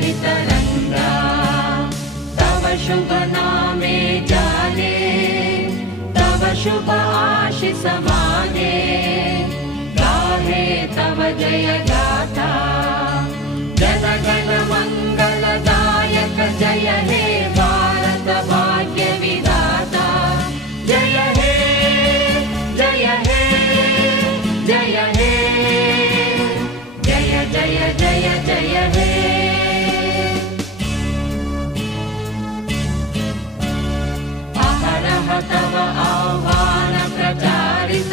भितरङ्गा तव शुभ नामे जाने तव शुभ आशीष माने गाहे तव जय गाथा जन गण मंगलदायक जय हे भारत भाग्य विधाता जय हे जय हे जय हे जय जय जय जय हे अहरह तव आह्वान प्रचारित